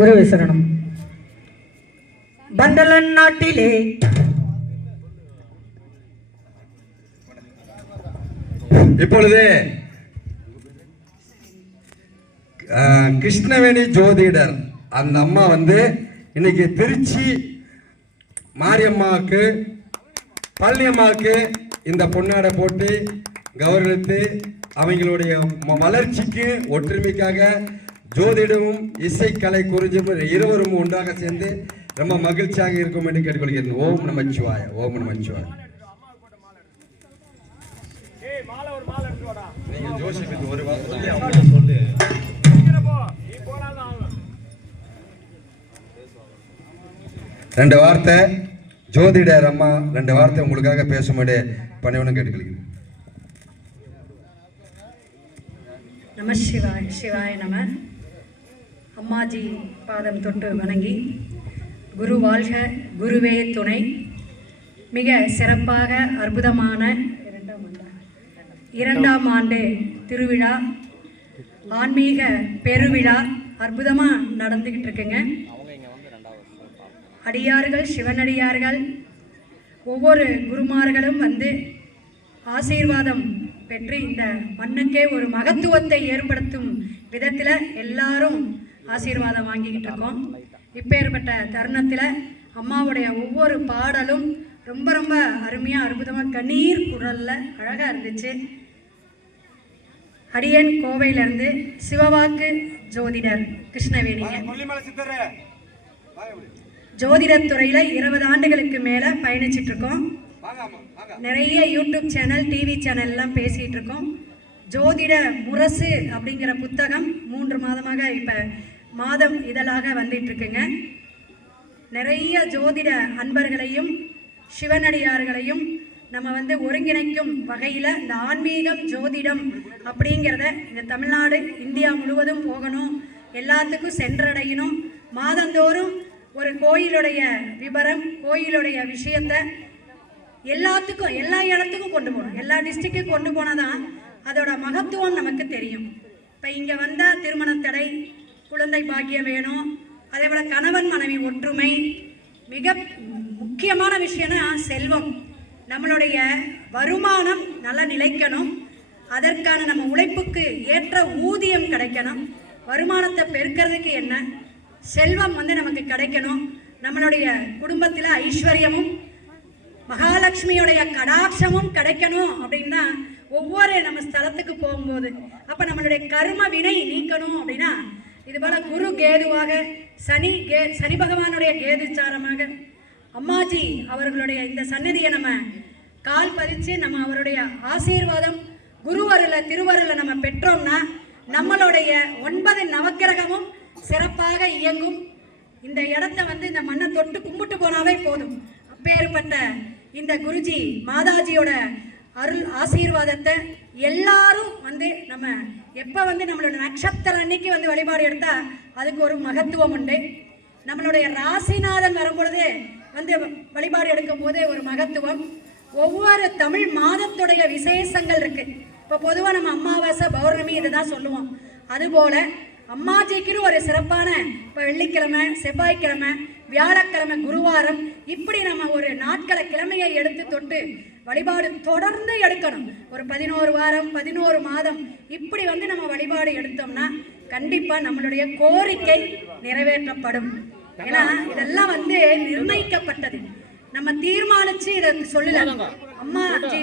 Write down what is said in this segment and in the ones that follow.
குருவே சரணம். பண்டலன் நாட்டிலே இப்பொழுது கிருஷ்ணவேணி ஜோதிடர் அந்த அம்மா இன்னைக்கு திருச்சி மாரியம்மாவுக்கு பழனியம்மாவுக்கு இந்த பொன்னாடை போட்டு கௌரவித்து அவங்களுடைய வளர்ச்சிக்கு ஒற்றுமைக்காக ஜோதிடமும் இசைக்கலை குறிஞ்சும் இருவரும் ஒன்றாக சேர்ந்து ரொம்ப மகிழ்ச்சியாக இருக்கும் என்று கேட்டுக்கொள்கிறேன். ஓம் நமச்சிவாய. ஓம் நமச்சிவாய. ரெண்டு வார்த்தை ஜோதிடர் அம்மா ரெண்டு வார்த்தை உங்களுக்காக பேசும்படி பணிவுடன் கேட்டுக்கொள்கிறேன். நம சிவாய. சிவாய நம. அம்மாஜி பாதம் தொட்டு வணங்கி, குரு வாழ்க, குருவே துணை. மிக சிறப்பாக அற்புதமான இரண்டாம் ஆண்டு திருவிழா, ஆன்மீக பெருவிழா அற்புதமாக நடந்துக்கிட்டு இருக்குங்க. அடியார்கள், சிவனடியார்கள், ஒவ்வொரு குருமார்களும் ஆசீர்வாதம் பெற்று இந்த மண்ணுக்கே ஒரு மகத்துவத்தை ஏற்படுத்தும் விதத்தில் எல்லாரும் ஆசீர்வாதம் வாங்கிக்கிட்டு இருக்கோம். இப்பேற்பட்ட தருணத்தில் அம்மாவுடைய ஒவ்வொரு பாடலும் ரொம்ப ரொம்ப அருமையாக அற்புதமாக கண்ணீர் குரலில் அழகாக இருந்துச்சு. அடியன் கோவையிலேருந்து சிவவாக்கு ஜோதிடர் கிருஷ்ணவேணிங்க. ஜோதிடத்துறையில் 20 ஆண்டுகளுக்கு மேலே பயணிச்சுட்டு இருக்கோம். நிறைய யூடியூப் சேனல், டிவி சேனல்லாம் பேசிகிட்டு இருக்கோம். ஜோதிட முரசு அப்படிங்கிற புத்தகம் 3 மாதமாக இப்போ மாதம் இதழாக வந்துட்டுருக்குங்க. நிறைய ஜோதிட அன்பர்களையும் சிவனடியார்களையும் நம்ம ஒருங்கிணைக்கும் வகையில் இந்த ஆன்மீகம் ஜோதிடம் அப்படிங்கிறத இந்த தமிழ்நாடு, இந்தியா முழுவதும் போகணும், எல்லாத்துக்கும் சென்றடையணும். மாதந்தோறும் ஒரு கோயிலுடைய விபரம், கோயிலுடைய விஷயத்தை எல்லாத்துக்கும், எல்லா இடத்துக்கும் கொண்டு போகணும். எல்லா டிஸ்ட்ரிக்டும் கொண்டு போனால் தான் அதோட மகத்துவம் நமக்கு தெரியும். இப்போ இங்கே வந்தால் திருமண தடை, குழந்தை பாக்கியம் வேணும், அதே போல் கணவன் மனைவி ஒற்றுமை, மிக முக்கியமான விஷயம்னா செல்வம். நம்மளுடைய வருமானம் நல்லா நிலைக்கணும், அதற்கான நம்ம உழைப்புக்கு ஏற்ற ஊதியம் கிடைக்கணும். வருமானத்தை பெருக்கிறதுக்கு என்ன, செல்வம் நமக்கு கிடைக்கணும். நம்மளுடைய குடும்பத்தில் ஐஸ்வர்யமும் மகாலட்சுமியுடைய கடாட்சமும் கிடைக்கணும் அப்படின்னா ஒவ்வொரு நம்ம ஸ்தலத்துக்கு போகும்போது அப்போ நம்மளுடைய கர்ம வினை நீக்கணும் அப்படின்னா இதுபோல் குரு கேதுவாக, சனி பகவானுடைய கேதுச்சாரமாக அம்மாஜி அவர்களுடைய இந்த சந்நிதியை நம்ம கால் பதிச்சு நம்ம அவருடைய ஆசீர்வாதம் குருவருளை திருவருளை நம்ம பெற்றோம்னா நம்மளுடைய 9 நவக்கிரகமும் சிறப்பாக இயங்கும். இந்த இடத்த இந்த மண்ணை தொட்டு கும்பிட்டு போனாவே போதும். அப்பேற்பட்ட இந்த குருஜி மாதாஜியோட அருள் ஆசீர்வாதத்தை எல்லாரும் நம்ம எப்போ நம்மளோட நட்சத்திரம் அன்னைக்கு வழிபாடு எடுத்தால் அதுக்கு ஒரு மகத்துவம் உண்டு. நம்மளுடைய ராசிநாதன் வரும்பொழுதே வழிபாடு எடுக்கும் போதே ஒரு மகத்துவம். ஒவ்வொரு தமிழ் மாதத்துடைய விசேஷங்கள் இருக்கு. இப்போ பொதுவாக நம்ம அமாவாசை, பௌர்ணமி இதுதான் சொல்லுவோம். அதுபோல அம்மாஜிக்குன்னு ஒரு சிறப்பான இப்போ வெள்ளிக்கிழமை, செவ்வாய்க்கிழமை, வியாழக்கிழமை, குருவாரம், இப்படி நம்ம ஒரு நாட்களை கிழமையை எடுத்து தொட்டு வழிபாடு தொடர்ந்து எடுக்கணும். ஒரு 11 வாரம், 11 மாதம் இப்படி நம்ம வழிபாடு எடுத்தோம்னா கண்டிப்பாக நம்மளுடைய கோரிக்கை நிறைவேற்றப்படும். ஏன்னா இதெல்லாம் நிர்ணயிக்கப்பட்டது, நம்ம தீர்மானிச்சு இதை சொல்லல. அம்மாஜி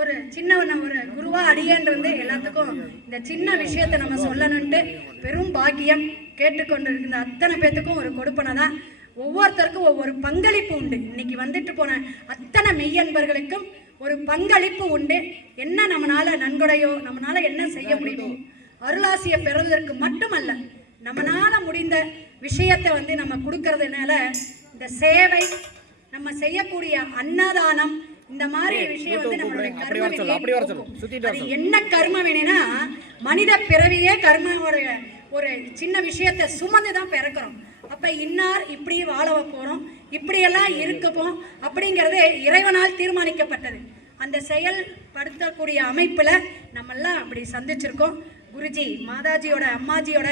ஒரு சின்ன ஒரு குருவா அடியேன் எல்லாத்துக்கும் இந்த சின்ன விஷயத்தை நம்ம சொல்லணுன்ட்டு பெரும் பாக்கியம். கேட்டுக்கொண்டிருக்கிற அத்தனை பேத்துக்கும் ஒரு கொடுப்பனை தான். ஒவ்வொருத்தருக்கும் ஒவ்வொரு பங்களிப்பு உண்டு. இன்னைக்கு வந்துட்டு போன அத்தனை மெய்யன்பர்களுக்கும் ஒரு பங்களிப்பு உண்டு. என்ன நம்மளால நன்கொடையோ, நம்மளால என்ன செய்ய முடியுமோ, அருளாசியை பெறுவதற்கு மட்டுமல்ல, நம்மளால முடிந்த விஷயத்தை நம்ம கொடுக்கறதுனால இந்த சேவை, நம்ம செய்யக்கூடிய அன்னதானம், இந்த மாதிரி விஷயம் நம்மளுடைய கர்ம என்ன கர்ம வேணும்னா மனித பிறவியே கர்மாவோடைய ஒரு சின்ன விஷயத்தை சுமந்து தான் பிறக்கிறோம். அப்ப இன்னார் இப்படி வாழ போறோம், இப்படியெல்லாம் இருக்கப்போம் அப்படிங்கிறது இறைவனால் தீர்மானிக்கப்பட்டது. அந்த செயல்படுத்தக்கூடிய அமைப்புல நம்ம எல்லாம் அப்படி சந்திச்சிருக்கோம். குருஜி மாதாஜியோட, அம்மாஜியோட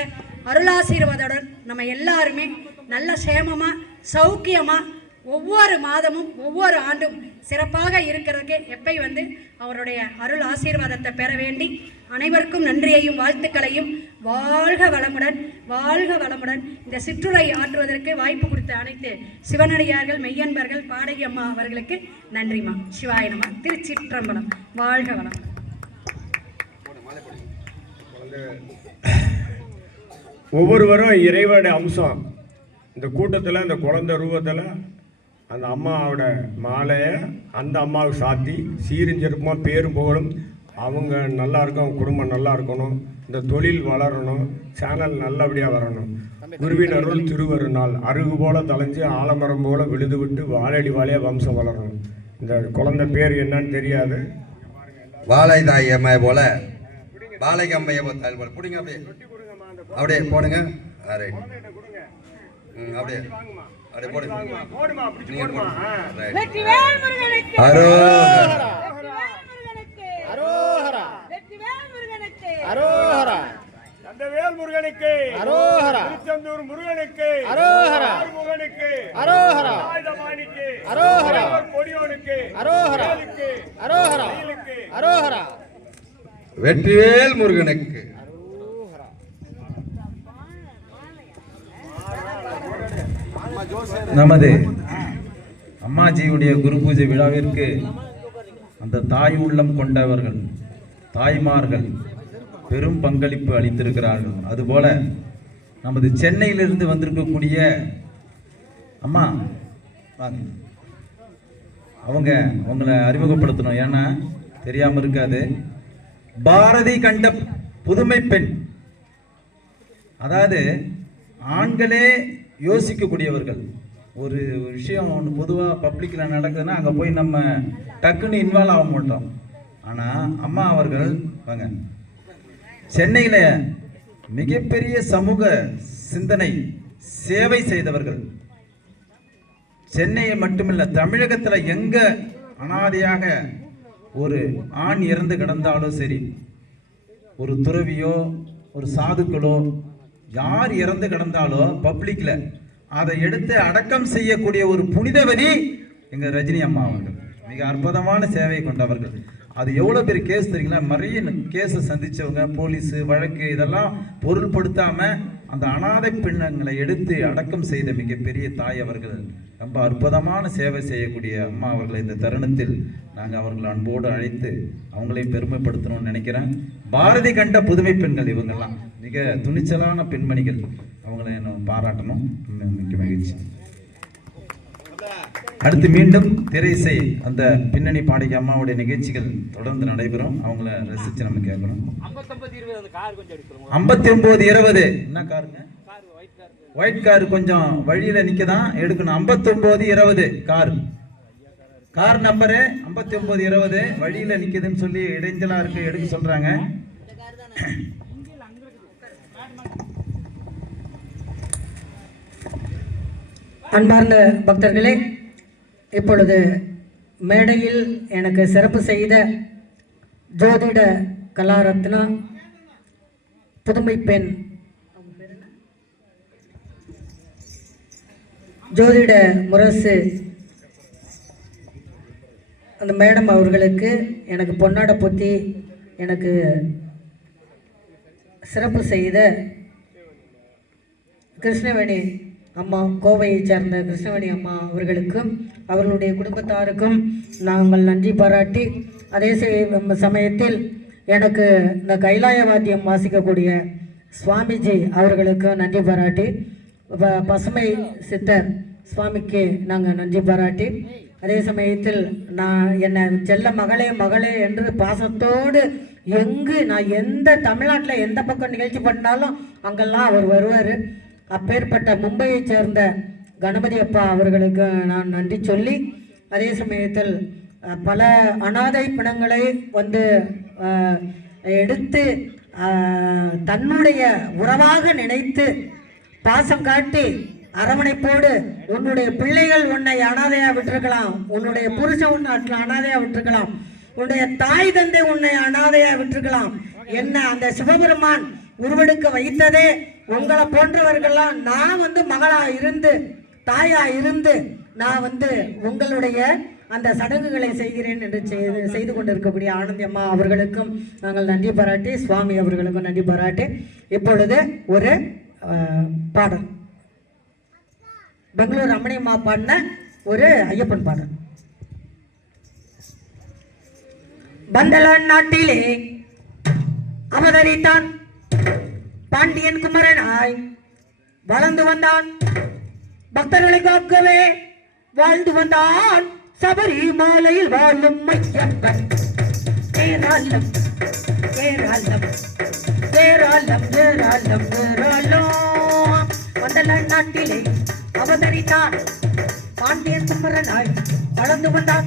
அருளாசீர்வாதோட நம்ம எல்லாருமே நல்ல சேமமாக சௌக்கியமாக ஒவ்வொரு மாதமும் ஒவ்வொரு ஆண்டும் சிறப்பாக இருக்கிறதுக்கு எப்பை வந்து அவருடைய அருள் ஆசீர்வாதத்தை பெற வேண்டி அனைவருக்கும் நன்றியையும் வாழ்த்துக்களையும் வாழ்க வளமுடன் இந்த சிற்றுரை ஆற்றுவதற்கு வாய்ப்பு கொடுத்த அனைத்து சிவனடியார்கள் மெய்யன்பர்கள் பாடகி அம்மா அவர்களுக்கு நன்றிமா. சிவாயனமா. திருச்சிற்றம்பலம். வாழ்க வளம். ஒவ்வொருவரும் இறைவனுடைய அம்சம். இந்த கூட்டத்தில் இந்த குழந்தை ரூபத்தில் அந்த அம்மாவோட மாலையை அந்த அம்மாவுக்கு சாத்தி சீரிஞ்சிருப்போம் பேரும் புகழும் அவங்க நல்லா இருக்கும், குடும்பம் நல்லா இருக்கணும், இந்த தொழில் வளரணும், சேனல் நல்லபடியாக வரணும். குருவின் அருள் திருவரு நாள் அருகு போல தலைஞ்சு ஆலமரம் போல விழுது விட்டு வாழடி வாழையாக வம்சம் வளரணும். இந்த குழந்தை பேர் என்னன்னு தெரியாது. வாழை தாய் அம்மையை போல வாழைக்கு அம்மையை போல போல பிடிங்க. அப்படியே போடுங்க. ரைட். அப்படியே அப்படியே போடுங்க. வெற்றிவேல் முருகனுக்கு அரோகரா. அரோகரா. வெற்றிவேல் முருகனுக்கு அரோகரா. கந்தவேல் முருகனுக்கு அரோகரா. திருச்செந்தூர் முருகனுக்கு அரோகரா. ஆறுமுகனுக்கு அரோகரா. ஆயுதபாணிக்கு அரோகரா. கொடியோனுக்கு அரோகரா. அரோகரா. அரோகரா. வெற்றிவேல் முருகனுக்கு. நமது அம்மாஜியுடைய குரு பூஜை விழாவிற்கு அந்த தாய் உள்ளம் கொண்டவர்கள் தாய்மார்கள் பெரும் பங்களிப்பு அளித்திருக்கிறார்கள். அதுபோல நமது சென்னையிலிருந்து வந்திருக்கக்கூடிய அம்மா வாங்க, அவங்கள அறிமுகப்படுத்தணும், ஏன்னா தெரியாமல் இருக்காது. பாரதி கண்ட புதுமை பெண், அதாவது ஆண்களே யோசிக்கக்கூடியவர்கள். ஒரு விஷயம் ஒன்று பொதுவாக பப்ளிக்கில் நடக்குதுன்னா அங்கே போய் நம்ம டக்குன்னு இன்வால்வ் ஆக மாட்டோம். ஆனால் அம்மா அவர்கள் வாங்க, சென்னையில் மிகப்பெரிய சமூக சிந்தனை சேவை செய்தவர்கள். சென்னையை மட்டுமில்லை, தமிழகத்தில் எங்கே அனாதையாக ஒரு ஆண் இறந்து கிடந்தாலும் சரி, ஒரு துறவியோ ஒரு சாதுக்களோ யார் இறந்து கிடந்தாலோ பப்ளிக்ல அதை எடுத்து அடக்கம் செய்யக்கூடிய ஒரு புனிதவதி எங்க ரஜினி அம்மா அவர்கள். மிக அற்புதமான சேவை கொண்டவர்கள். அது எவ்வளவு பெரிய கேஸ் தெரியுங்களா? நிறைய கேஸை சந்திச்சவங்க, போலீஸ் வழக்கு இதெல்லாம் பொருள்படுத்தாம அந்த அனாதை பெண்களை எடுத்து அடக்கம் செய்த மிகப்பெரிய தாய் அவர்கள். ரொம்ப அற்புதமான சேவை செய்யக்கூடிய அம்மா அவர்களை இந்த தருணத்தில் நாங்கள் அவர்கள் அன்போடு அழைத்து அவங்களையும் பெருமைப்படுத்தணும்னு நினைக்கிறேன். பாரதி கண்ட புதுமை பெண்கள் இவங்கெல்லாம் மிக துணிச்சலான பெண்மணிகள். அவங்களை நம்ம பாராட்டணும். மிக்க மகிழ்ச்சி. அடுத்து மீண்டும் திரைசை அந்த பின்னணி பாடகி அம்மாவுடைய நிகழ்ச்சிகள் தொடர்ந்து நடைபெறும். அவங்கள ரசித்து நம்ம கேட்கணும். 5920 என்ன காருங்க? ஒயிட் கார் கொஞ்சம் வழியில நிக்கதான் எடுக்கணும். 5920 கார் நம்பரு 5920 வழியில நிக்குதுன்னு சொல்லி இடைஞ்சலா இருக்கு, எடுக்க சொல்றாங்க. அன்பார்ந்த பக்தர்களே, இப்பொழுது மேடையில் எனக்கு சிறப்பு செய்த ஜோதிட கலாரத்னா புதுமை பெண் ஜோதிட முரசு அந்த மேடம் அவர்களுக்கு எனக்கு பொன்னாடை பொத்தி எனக்கு சிறப்பு செய்த கிருஷ்ணவேணி அம்மா, கோவையை சேர்ந்த கிருஷ்ணவேணி அம்மா அவர்களுக்கும் அவர்களுடைய குடும்பத்தாருக்கும் நாங்கள் நன்றி பாராட்டி, அதே சமயத்தில் எனக்கு இந்த கைலாய வாத்தியம் வாசிக்கக்கூடிய சுவாமிஜி அவர்களுக்கு நன்றி பாராட்டி, பசுமை சித்தர் சுவாமிக்கு நாங்கள் நன்றி பாராட்டி, அதே சமயத்தில் நான் என்னை செல்ல மகளே என்று பாசத்தோடு நான் எந்த தமிழ்நாட்டில் எந்த பக்கம் நிகழ்ச்சி பண்ணாலும் அங்கெல்லாம் அவர் வருவார். அப்பேற்பட்ட மும்பையை சேர்ந்த கணபதி அப்பா அவர்களுக்கு நான் நன்றி சொல்லி, அதே சமயத்தில் பல அனாதை பிணங்களை வந்து எடுத்து தன்னுடைய உறவாக நினைத்து பாசம் காட்டி அரவணைப்போடு, உன்னுடைய பிள்ளைகள் உன்னை அனாதையா விட்டுருக்கலாம், உன்னுடைய புருஷன் உன்னை அனாதையா விட்டுருக்கலாம், உன்னுடைய தாய் தந்தை உன்னை அனாதையா விட்டுருக்கலாம், என்ன அந்த சிவபெருமான் உருவெடுக்க வைத்ததே உங்களை போன்றவர்கள்லாம். நான் மகளா இருந்து தாயா இருந்து நான் உங்களுடைய அந்த சடங்குகளை செய்கிறேன் என்று செய்து கொண்டிருக்கக்கூடிய ஆனந்தி அம்மா அவர்களுக்கும் நாங்கள் நன்றி பாராட்டி, சுவாமி அவர்களுக்கும் நன்றி பாராட்டி, இப்பொழுது ஒரு பாடல் பெங்களூர் அம்மணி அம்மா பாடின ஒரு ஐயப்பன் பாடல். பந்தல நாட்டிலே அவதரித்தான் பாண்டியன் குமரனாய் வளர்ந்து வந்தான், பக்தர்களை காக்கவே வாழ்ந்து வந்தான், சபரிமலையில் வாழும் ஐயப்பன். ஏராளம் ஏராளம் ஏராளம் ஏராளம் ஏராளம். மண்டல நாட்டிலே அவதரித்தான் பாண்டியன் குமரனாய் வளர்ந்து வந்தான்,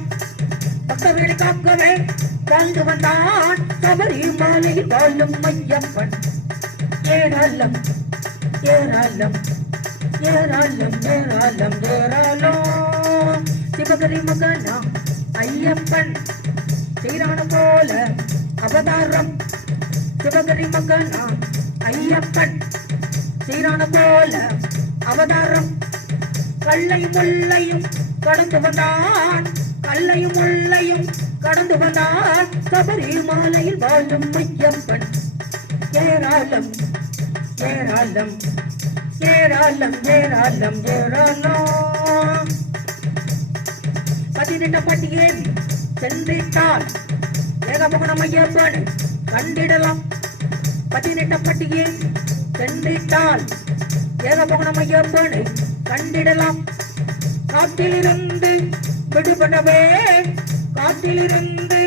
பக்தர்களை காக்கவே வாழ்ந்து வந்தான், சபரிமலையில் வாழும் ஐயப்பன். ஏராளம் ஏராளம் ஏராளம் ஏராளம் ஏராளம். சிவகரி மகனா ஐயப்பன் சீரான போல அவதாரம். சிவகரி மகனா ஐயப்பன் சீரான போல அவதாரம். கல்லையும் முள்ளையும் கடந்து வந்தான், கல்லையும் முள்ளையும் கடந்து வந்தான், சபரிமலையில் வாழும் ஐயப்பன். ஏராளம் ஏராளம் ஏராளம் ஏராளம் ஏராளம். 18 பட்டியே சென்றிட்டால் ஏகபோகனம் ஐயப்பன் கண்டிடலாம். 18 பட்டியே சென்றிட்டால் ஏகபோகனம் ஐயப்பன் கண்டிடலாம். காட்டிலிருந்து விடுபடவே, காட்டிலிருந்து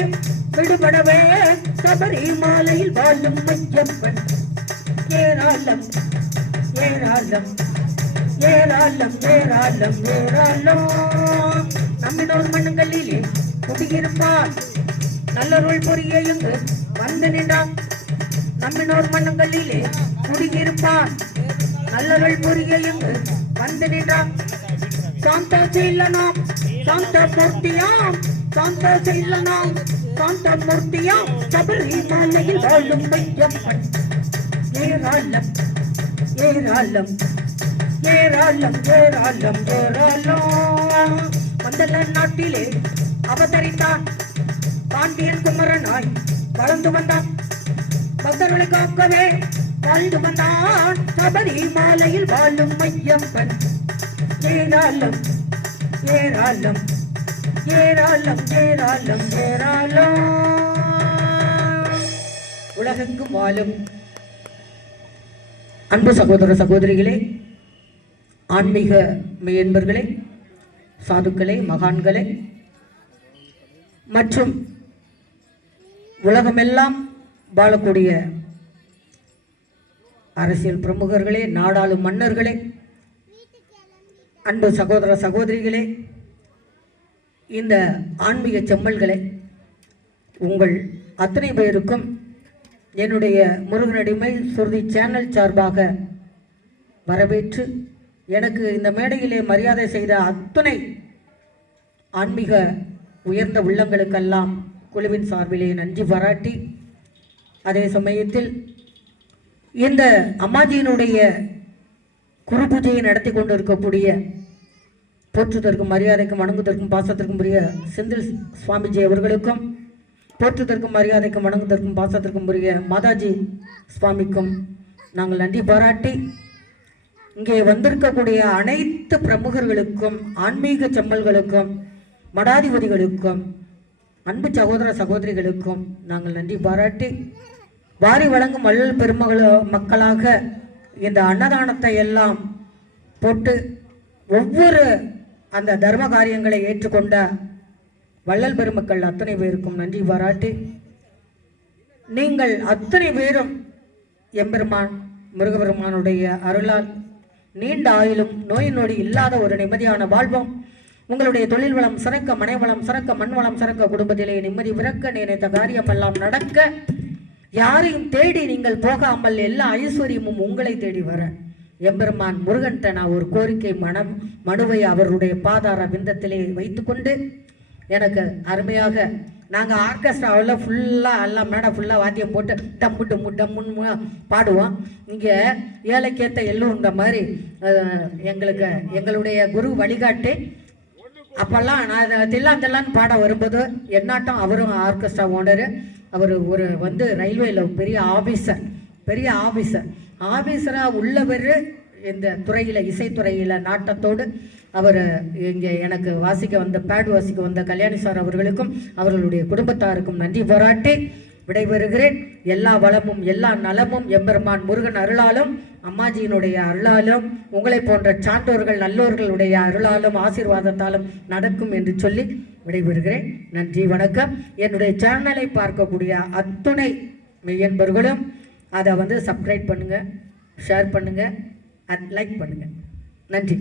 விடுபடவே, சபரிமலையில் வாழும் ஐயப்பன். ஏராளம் ஏராளம் ஏராளம் ஏராளம் ஏராளம். நம்மினோர் மண்ணுகளிலே குடியிருப்பார், நல்லருள் பொறிய எங்கு வந்து நின்றான். நம்மினோர் மண்ணுகளிலே குடியிருப்பார், நல்லருள் பொறிய எங்கு வந்து நின்றான். சாந்த சீலனாம் சாந்த மூர்த்தியாம், சாந்த சீலனாம் சாந்த மூர்த்தியாம், சபரிமலையில் வாழும் ஐயப்பன். ஏராளம் ஏராளம் ஏராளம் ஏராளம் ஏராளம். மண்டல நாட்டிலே அவதரித்தான் பாண்டியன் குமரனாய் வளர்ந்து வந்தான், பக்தர்களை காக்கவே வாழ்ந்து வந்தான், சபரிமலையில் வாழும் ஐயப்பன். ஏராளம் ஏராளம் ஏராளம் ஏராளம் ஏராளம். உலகெங்கும் வாழும் அன்பு சகோதர சகோதரிகளே, ஆன்மீக மெய்யன்பர்களே, சாதுக்களே, மகான்களே மற்றும் உலகமெல்லாம் வாழக்கூடிய அரசியல் பிரமுகர்களே, நாடாளும் மன்னர்களே, அன்பு சகோதர சகோதரிகளே, இந்த ஆன்மீக செம்மல்களே, உங்கள் அத்தனை பேருக்கும் என்னுடைய முருகனடிமை சுருதி சேனல் சார்பாக வரவேற்று, எனக்கு இந்த மேடையிலே மரியாதை செய்த அத்தனை ஆன்மீக உயர்ந்த உள்ளங்களுக்கெல்லாம் குழுவின் சார்பிலே நன்றி பாராட்டி, அதே சமயத்தில் இந்த அம்மாஜியினுடைய குரு பூஜையை நடத்தி கொண்டு இருக்கக்கூடிய போற்றுதற்கும் மரியாதைக்கும் வணங்குவதற்கும் பாசத்திற்கும் உரிய செந்தில் சுவாமிஜி அவர்களுக்கும், போற்றுதற்கும் மரியாதைக்கும் வணங்குவதற்கும் பாசத்திற்கும் உரிய மாதாஜி சுவாமிக்கும் நாங்கள் நன்றி பாராட்டி, இங்கே வந்திருக்கக்கூடிய அனைத்து பிரமுகர்களுக்கும், ஆன்மீக செம்மல்களுக்கும், மடாதிபதிகளுக்கும், அன்பு சகோதர சகோதரிகளுக்கும் நாங்கள் நன்றி பாராட்டி, வாரி வழங்கும் வள்ளல் மக்களாக இந்த அன்னதானத்தை எல்லாம் போட்டு ஒவ்வொரு அந்த தர்ம காரியங்களை ஏற்றுக்கொண்ட வள்ளல் பெருமக்கள் அத்தனை பேருக்கும் நன்றி பாராட்டி, நீங்கள் அத்தனை பேரும் எம்பெருமான் முருகபெருமானுடைய அருளால் நீண்ட ஆயுளும் நோய் நொடி இல்லாத ஒரு நிம்மதியான வாழ்வும், உங்களுடைய தொழில் வளம் சிறக்க, மனை வளம் சிறக்க, மண் வளம் சிறக்க, குடும்பத்திலே நிம்மதி பிறக்க, நினைத்த காரியமெல்லாம் நடக்க, யாரையும் தேடி நீங்கள் போகாமல் எல்லா ஐஸ்வர்யமும் உங்களை தேடி வர எம்பெருமான் முருகன்ட்ட நான் ஒரு கோரிக்கை மனுவை அவருடைய பாதார விந்தத்திலே வைத்துக்கொண்டு, எனக்கு அருமையாக நாங்கள் ஆர்கெஸ்ட்ராவில் ஃபுல்லாக எல்லாம் மேடை ஃபுல்லாக வாத்தியம் போட்டு டம்மு டம்மு டம்முன்னு பாடுவோம். இங்கே ஏழைக்கேத்த எள்ளுன்ற மாதிரி எங்களுடைய குரு வழிகாட்டி அப்போல்லாம் நான் தில்லான்னு பாட வரும்போது என்னாட்டம் அவரும் ஆர்கெஸ்ட்ரா ஓனரு. அவர் ஒரு ரயில்வேயில் பெரிய ஆஃபீஸராக உள்ளவர். இந்த துறையில் இசைத்துறையில் நாட்டத்தோடு அவர் இங்கே எனக்கு பேடு வாசிக்க வந்த கல்யாணி சார் அவர்களுக்கும் அவர்களுடைய குடும்பத்தாருக்கும் நன்றி பாராட்டி விடைபெறுகிறேன். எல்லா வளமும் எல்லா நலமும் எம்பெருமான் முருகன் அருளாலும் அம்மாஜியினுடைய அருளாலும் உங்களை போன்ற சான்றோர்கள் நல்லோர்களுடைய அருளாலும் ஆசீர்வாதத்தாலும் நடக்கும் என்று சொல்லி விடைபெறுகிறேன். நன்றி, வணக்கம். என்னுடைய சேனலை பார்க்கக்கூடிய அத்துணை மெய்யன்பர்களும் அதை சப்ஸ்கிரைப் பண்ணுங்கள், ஷேர் பண்ணுங்கள், லைக் பண்ணுங்கள். நன்றி.